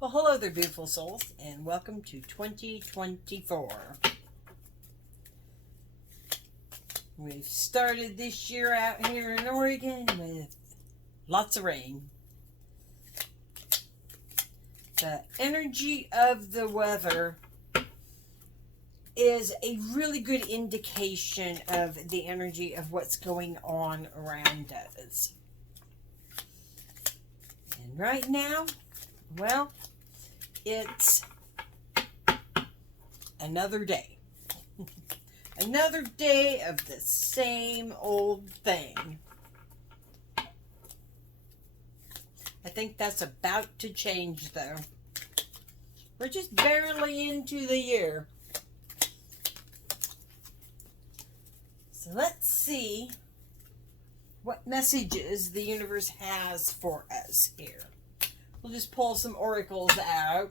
Well, hello there, beautiful souls, and welcome to 2024. We've started this year out here in Oregon with lots of rain. The energy of the weather is a really good indication of the energy of what's going on around us. And right now, well, it's another day. Another day of the same old thing. I think that's about to change, though. We're just barely into the year. So let's see what messages the universe has for us here. We'll just pull some oracles out.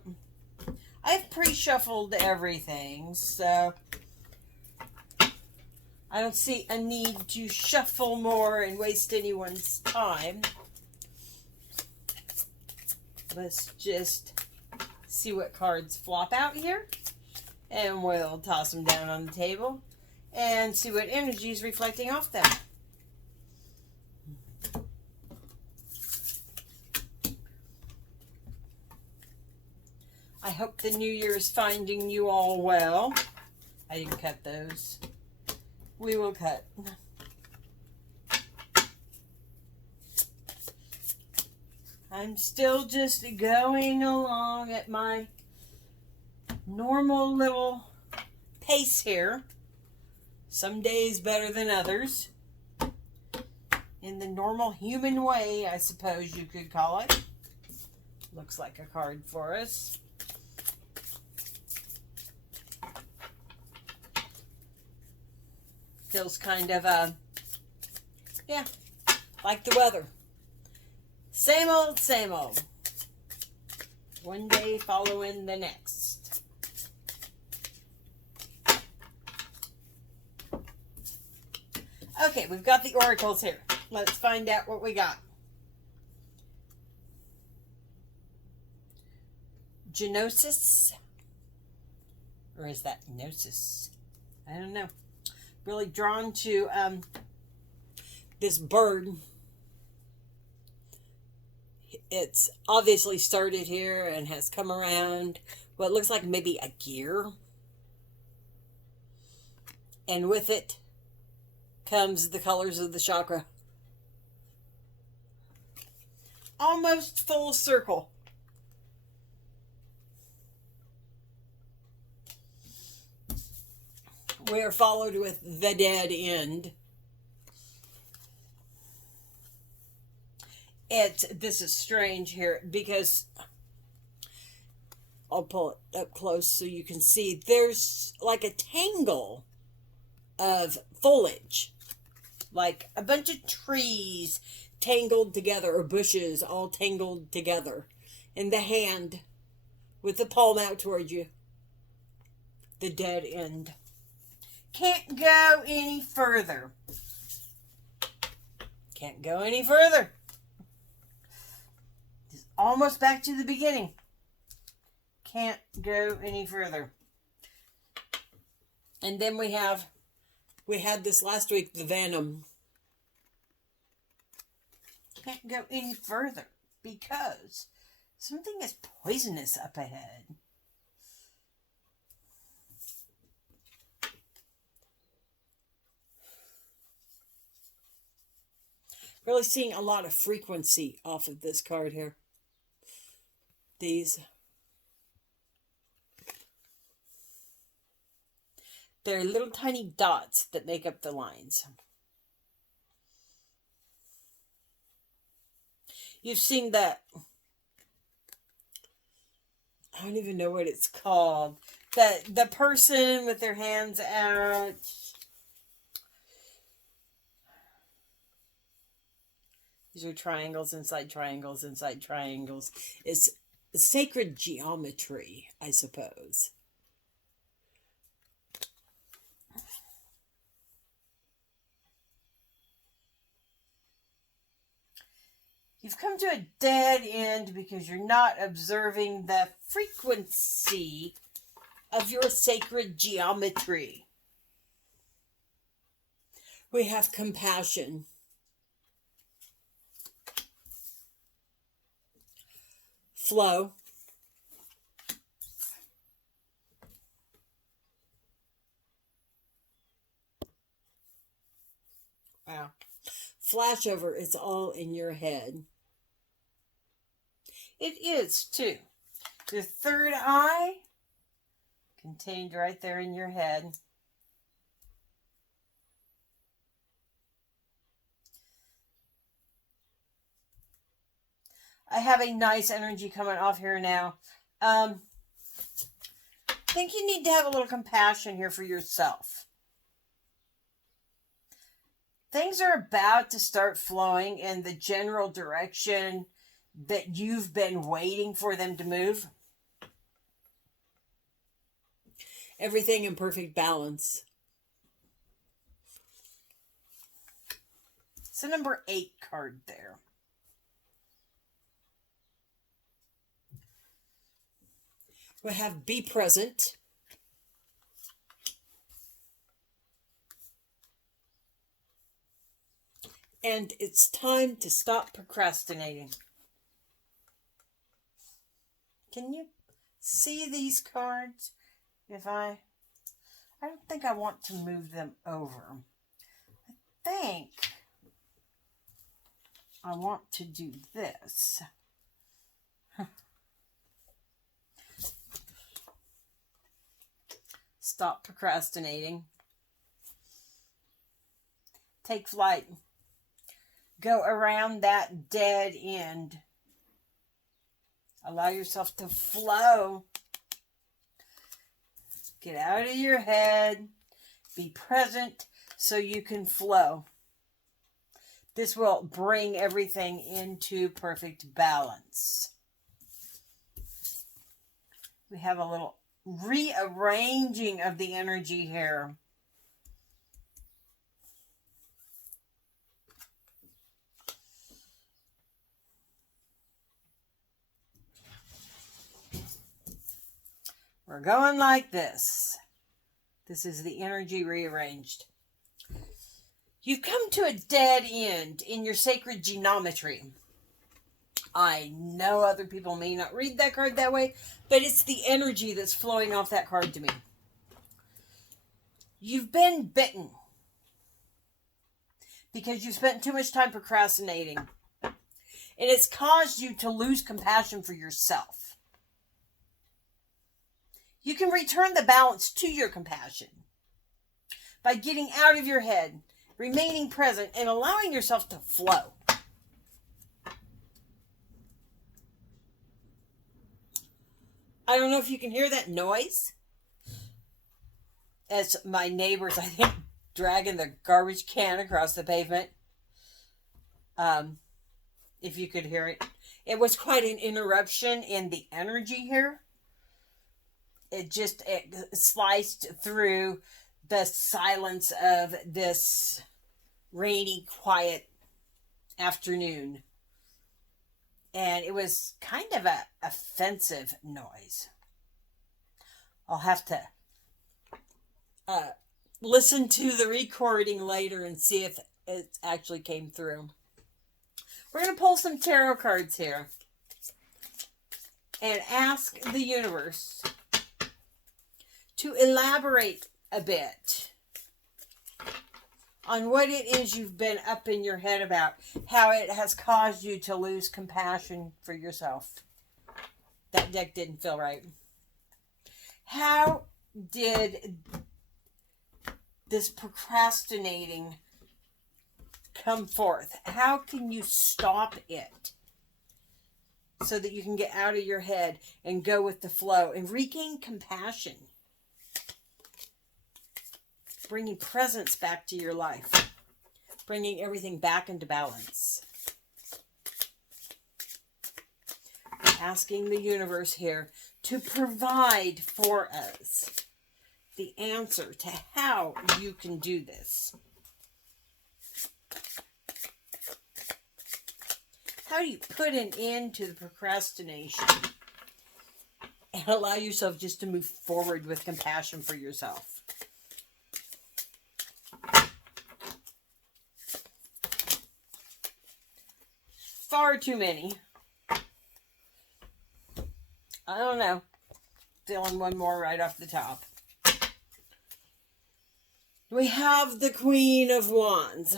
I've pre-shuffled everything, so I don't see a need to shuffle more and waste anyone's time. Let's just see what cards flop out here, and we'll toss them down on the table and see what energy is reflecting off them. I hope the new year is finding you all well. I didn't cut those. We will cut. I'm still just going along at my normal little pace here. Some days better than others. In the normal human way, I suppose you could call it. Looks like a card for us. Feels kind of, yeah, like the weather. Same old, same old. One day following the next. Okay, we've got the oracles here. Let's find out what we got. Genosis? Or is that gnosis? I don't know. Really drawn to this bird. It's obviously started here and has come around what looks like maybe a gear. And with it comes the colors of the chakra. Almost full circle. We are followed with the dead end. This is strange here because I'll pull it up close so you can see. There's like a tangle of foliage, like a bunch of trees tangled together, or bushes all tangled together, in the hand with the palm out toward you. The dead end. Can't go any further. Can't go any further. Just almost back to the beginning. Can't go any further. And then we had this last week, the venom. Can't go any further because something is poisonous up ahead. Really seeing a lot of frequency off of this card here. They're little tiny dots that make up the lines. You've seen that, I don't even know what it's called. The person with their hands out. These are triangles inside triangles inside triangles. It's sacred geometry, I suppose. You've come to a dead end because you're not observing the frequency of your sacred geometry. We have compassion. Flow. Wow. Flashover is all in your head. It is, too. The third eye contained right there in your head. I have a nice energy coming off here now. I think you need to have a little compassion here for yourself. Things are about to start flowing in the general direction that you've been waiting for them to move. Everything in perfect balance. It's the number 8 card there. We have be present. And it's time to stop procrastinating. Can you see these cards? I don't think I want to move them over. I think I want to do this. Stop procrastinating. Take flight. Go around that dead end. Allow yourself to flow. Get out of your head. Be present so you can flow. This will bring everything into perfect balance. We have a little rearranging of the energy here. We're going like this. This is the energy rearranged. You've come to a dead end in your sacred geometry. I know other people may not read that card that way, but it's the energy that's flowing off that card to me. You've been bitten because you've spent too much time procrastinating, and it's caused you to lose compassion for yourself. You can return the balance to your compassion by getting out of your head, remaining present, and allowing yourself to flow. I don't know if you can hear that noise. It's my neighbors, I think, dragging the garbage can across the pavement. If you could hear it. It was quite an interruption in the energy here. It sliced through the silence of this rainy, quiet afternoon. And it was kind of an offensive noise. I'll have to listen to the recording later and see if it actually came through. We're going to pull some tarot cards here and ask the universe to elaborate a bit on what it is you've been up in your head about, how it has caused you to lose compassion for yourself. That deck didn't feel right. How did this procrastinating come forth? How can you stop it so that you can get out of your head and go with the flow and regain compassion? Bringing presence back to your life. Bringing everything back into balance. Asking the universe here to provide for us the answer to how you can do this. How do you put an end to the procrastination and allow yourself just to move forward with compassion for yourself? Far too many. I don't know. Feeling one more right off the top. We have the Queen of Wands.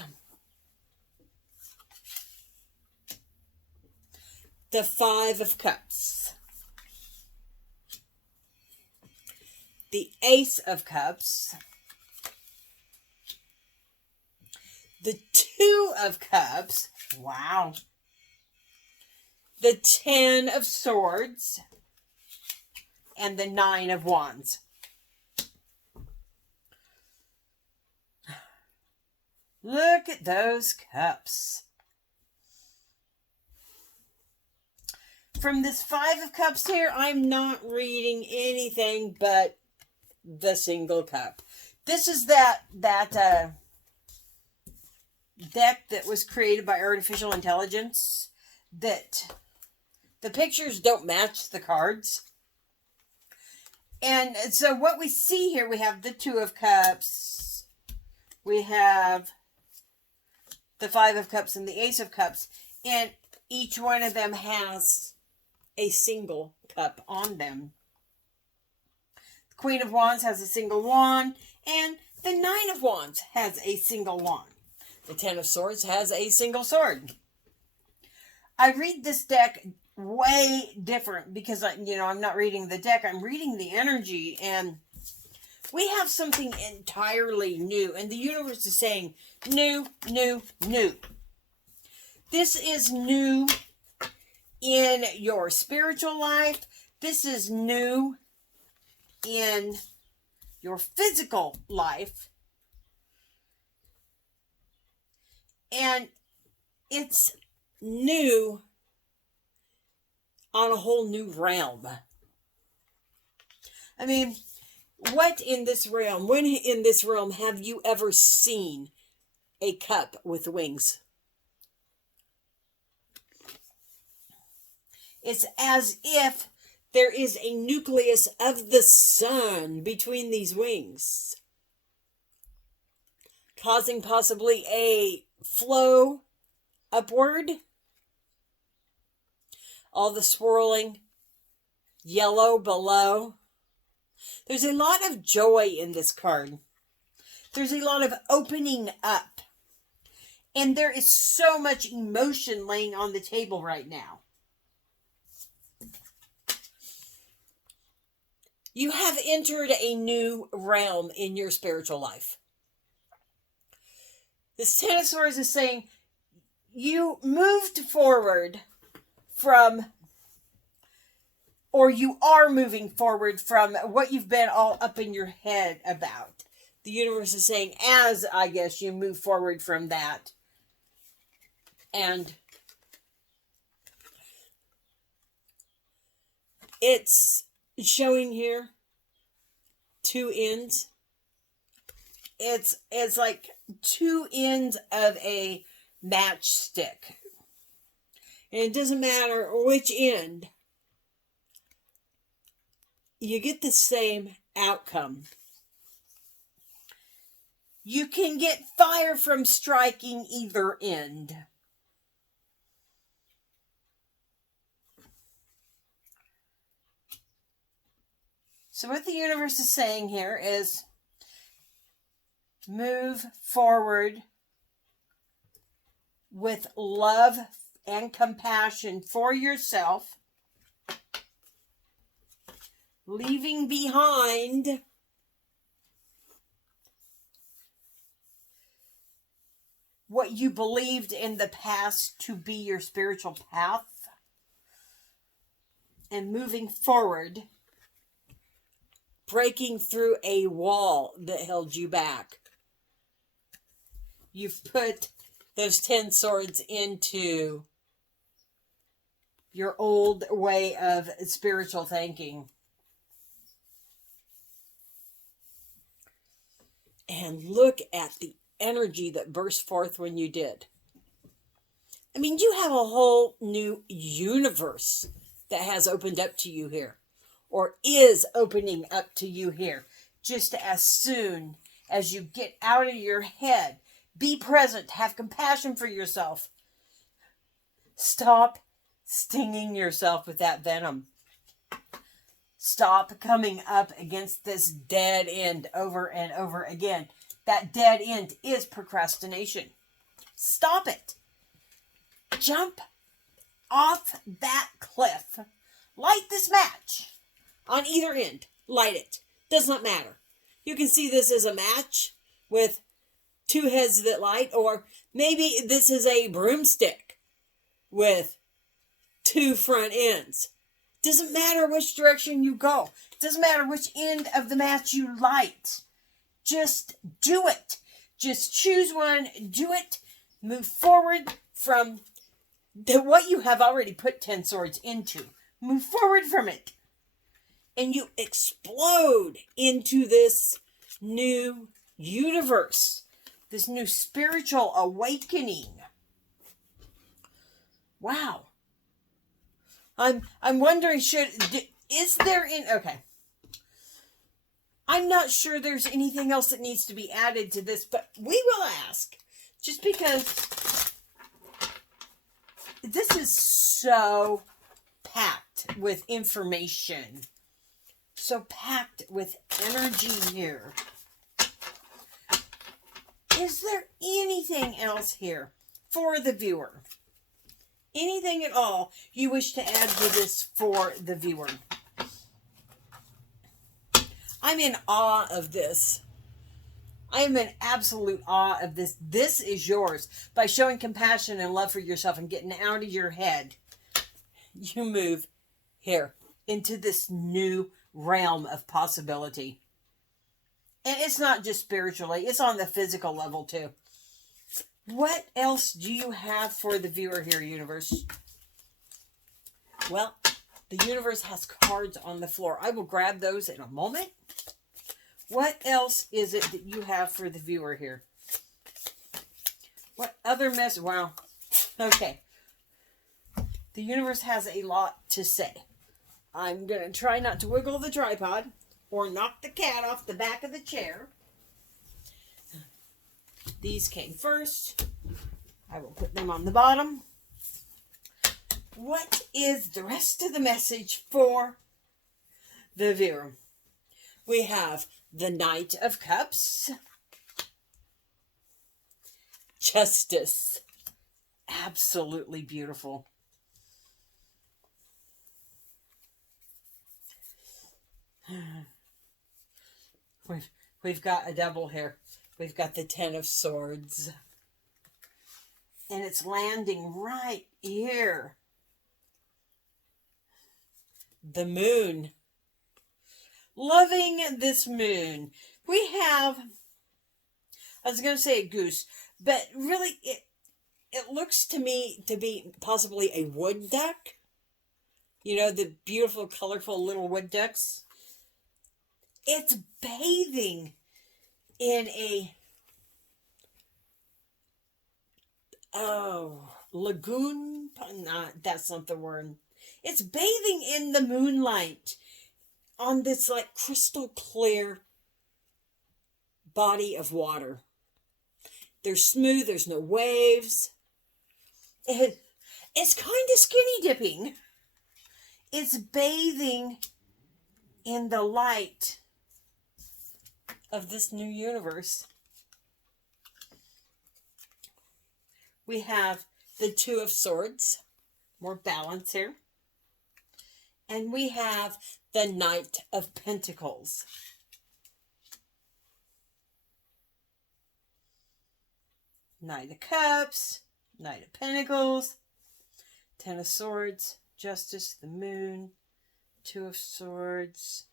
The Five of Cups. The Ace of Cups. The Two of Cups. Wow. The Ten of Swords. And the Nine of Wands. Look at those cups. From this Five of Cups here, I'm not reading anything but the single cup. This is that deck that was created by artificial intelligence, that the pictures don't match the cards. And so what we see here, we have the Two of Cups, we have the Five of Cups and the Ace of Cups, and each one of them has a single cup on them. The Queen of Wands has a single wand, and the Nine of Wands has a single wand. The Ten of Swords has a single sword. I read this deck way different because, I'm not reading the deck, I'm reading the energy, and we have something entirely new, and the universe is saying, new, new, new. This is new in your spiritual life. This is new in your physical life. And it's new on a whole new realm. I mean, what in this realm, when in this realm have you ever seen a cup with wings? It's as if there is a nucleus of the sun between these wings, causing possibly a flow upward. All the swirling yellow below. There's a lot of joy in this card. There's a lot of opening up. And there is so much emotion laying on the table right now. You have entered a new realm in your spiritual life. The Ten of Swords is saying you moved forward from, or you are moving forward from what you've been all up in your head about. The universe is saying, as I guess you move forward from that, and it's showing here two ends. It's like two ends of a matchstick. And it doesn't matter which end, you get the same outcome. You can get fire from striking either end. So what the universe is saying here is move forward with love and compassion for yourself, leaving behind what you believed in the past to be your spiritual path, and moving forward, breaking through a wall that held you back. You've put those 10 swords into your old way of spiritual thinking. And look at the energy that burst forth when you did. I mean, you have a whole new universe that has opened up to you here, or is opening up to you here, just as soon as you get out of your head. Be present. Have compassion for yourself. Stop stinging yourself with that venom. Stop coming up against this dead end over and over again. That dead end is procrastination. Stop it. Jump off that cliff. Light this match on either end. Light it. Does not matter. You can see this as a match with two heads that light, or maybe this is a broomstick with two front ends. Doesn't matter which direction you go. Doesn't matter which end of the match you light. Just do it. Just choose one. Do it. Move forward from what you have already put 10 swords into. Move forward from it. And you explode into this new universe. This new spiritual awakening. Wow. I'm wondering, is there okay. I'm not sure there's anything else that needs to be added to this, but we will ask. Just because this is so packed with information. So packed with energy here. Is there anything else here for the viewer? Anything at all you wish to add to this for the viewer? I'm in awe of this. I am in absolute awe of this. This is yours. By showing compassion and love for yourself and getting out of your head, you move here into this new realm of possibility. And it's not just spiritually, it's on the physical level too. What else do you have for the viewer here, universe? Well, the universe has cards on the floor. I will grab those in a moment. What else is it that you have for the viewer here? What other message? Wow. Okay. The universe has a lot to say. I'm going to try not to wiggle the tripod or knock the cat off the back of the chair. These came first. I will put them on the bottom. What is the rest of the message for the viewer? We have the Knight of Cups. Justice. Absolutely beautiful. We've got a double here. We've got the Ten of Swords. And it's landing right here. The Moon. Loving this moon. We have, I was going to say a goose, but really it looks to me to be possibly a wood duck. You know, the beautiful, colorful little wood ducks. It's bathing in a lagoon. That's not the word. It's bathing in the moonlight on this like crystal clear body of water. They're smooth. There's no waves. It's kind of skinny dipping. It's bathing in the light of this new universe. We have the Two of Swords. More balance here. And we have the Knight of Pentacles. Knight of Cups, Knight of Pentacles, Ten of Swords, Justice, the Moon, Two of Swords.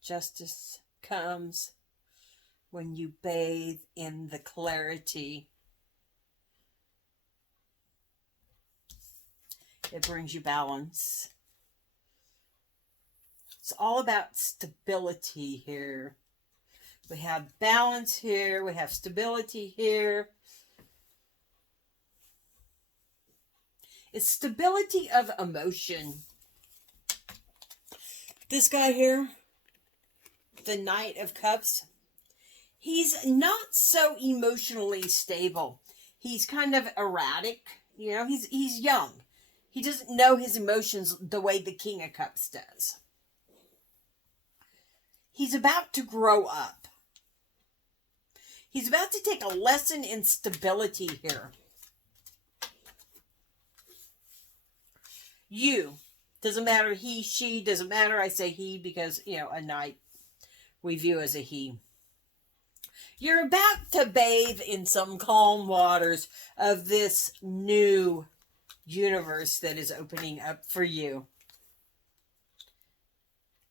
Justice comes when you bathe in the clarity. It brings you balance. It's all about stability here. We have balance here. We have stability here. It's stability of emotion. This guy here, the Knight of Cups, he's not so emotionally stable. He's kind of erratic. You know, he's young. He doesn't know his emotions the way the King of Cups does. He's about to grow up. He's about to take a lesson in stability here. You, doesn't matter he, she, doesn't matter. I say he because, you know, a knight we view as a he. You're about to bathe in some calm waters of this new universe that is opening up for you.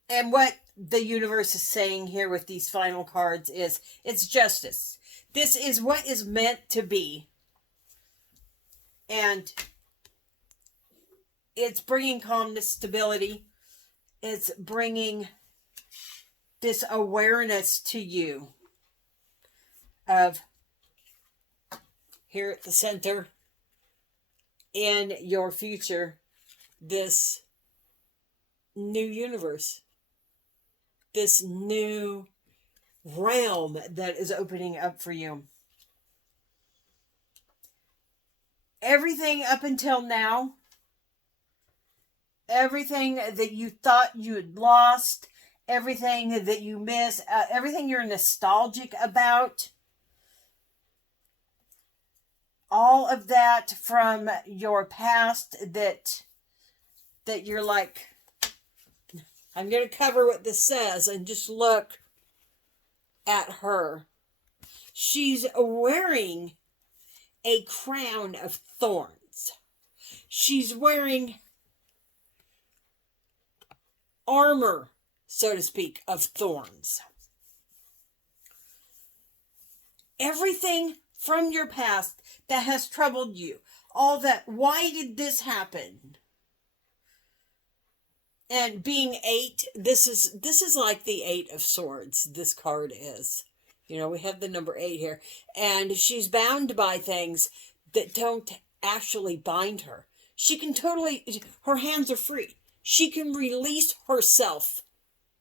And what the universe is saying here with these final cards is, it's justice. This is what is meant to be. And it's bringing calmness, stability. It's bringing this awareness to you of here at the center in your future, this new universe, this new realm that is opening up for you. Everything up until now, everything that you thought you had lost, everything that you miss, everything you're nostalgic about, all of that from your past that you're like, I'm going to cover what this says and just look at her. She's wearing a crown of thorns. She's wearing armor, so to speak, of thorns. Everything from your past that has troubled you, all that, why did this happen? And being 8, this is like the 8 of Swords, this card is. You know, we have the number 8 here. And she's bound by things that don't actually bind her. She can totally, her hands are free. She can release herself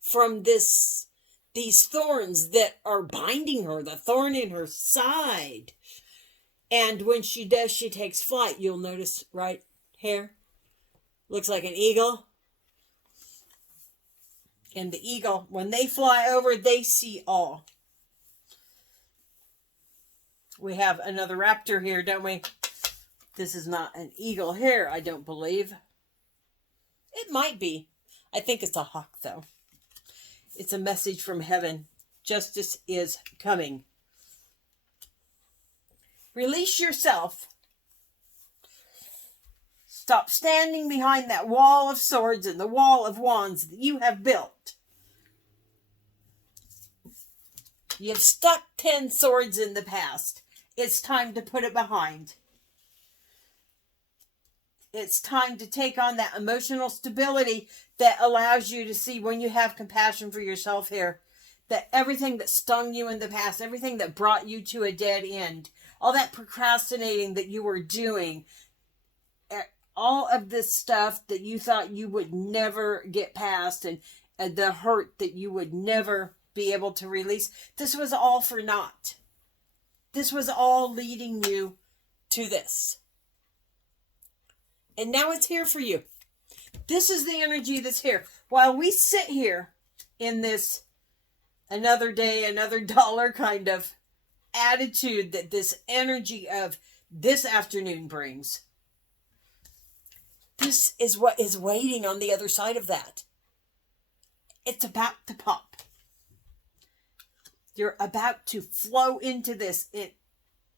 from these thorns that are binding her, the thorn in her side. And when she does, she takes flight. You'll notice right here, looks like an eagle. And the eagle, when they fly over, they see all. We have another raptor here, don't we? This is not an eagle here, I don't believe. It might be. I think it's a hawk, though. It's a message from heaven. Justice is coming. Release yourself. Stop standing behind that wall of swords and the wall of wands that you have built. You've stuck 10 swords in the past. It's time to put it behind. It's time to take on that emotional stability that allows you to see, when you have compassion for yourself here, that everything that stung you in the past, everything that brought you to a dead end, all that procrastinating that you were doing, all of this stuff that you thought you would never get past, and the hurt that you would never be able to release, this was all for naught. This was all leading you to this. And now it's here for you. This is the energy that's here. While we sit here in this another day, another dollar kind of attitude that this energy of this afternoon brings, this is what is waiting on the other side of that. It's about to pop. You're about to flow into this.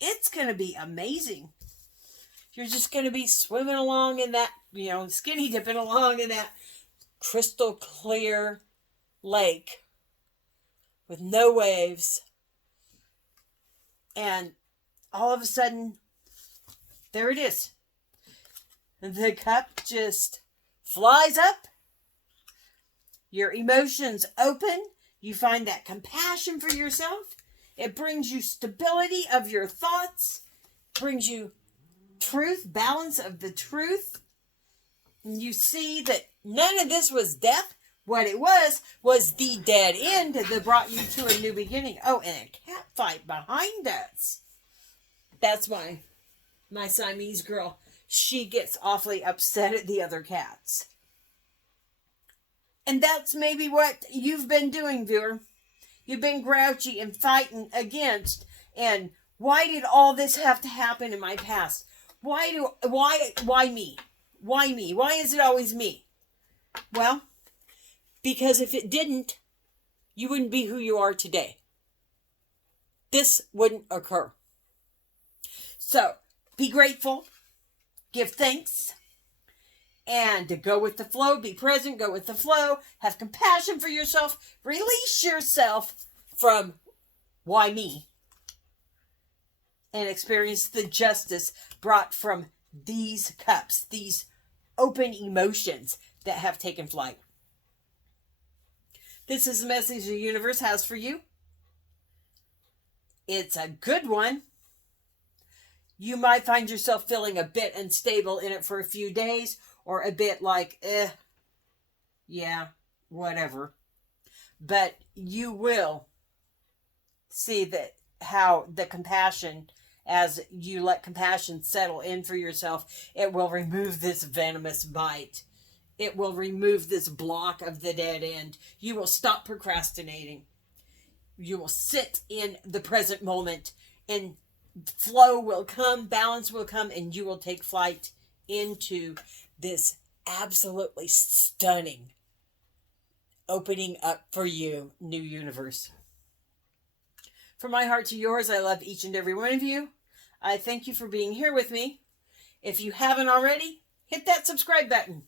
It's going to be amazing. You're just going to be swimming along in that, you know, skinny dipping along in that crystal clear lake with no waves. And all of a sudden, there it is. The cup just flies up. Your emotions open. You find that compassion for yourself. It brings you stability of your thoughts, brings you truth, balance of the truth. And you see that none of this was death. What it was the dead end that brought you to a new beginning. Oh, and a cat fight behind us. That's why my Siamese girl, she gets awfully upset at the other cats. And that's maybe what you've been doing, viewer. You've been grouchy and fighting against. And why did all this have to happen in my past? Why me? Why me? Why is it always me? Well, because if it didn't, you wouldn't be who you are today. This wouldn't occur. So, be grateful. Give thanks. And to go with the flow, be present, go with the flow, have compassion for yourself, release yourself from why me, and experience the justice brought from these cups, these open emotions that have taken flight. This is the message the universe has for you. It's a good one. You might find yourself feeling a bit unstable in it for a few days, or a bit like, yeah, whatever. But you will see that how the compassion, as you let compassion settle in for yourself, it will remove this venomous bite. It will remove this block of the dead end. You will stop procrastinating. You will sit in the present moment, and flow will come, balance will come, and you will take flight into this absolutely stunning opening up for you new universe. From my heart to yours, I love each and every one of you. I thank you for being here with me. If you haven't already, hit that subscribe button.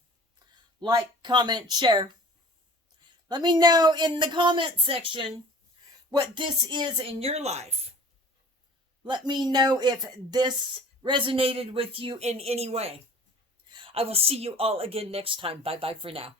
Like, comment, share. Let me know in the comment section what this is in your life. Let me know if this resonated with you in any way. I will see you all again next time. Bye-bye for now.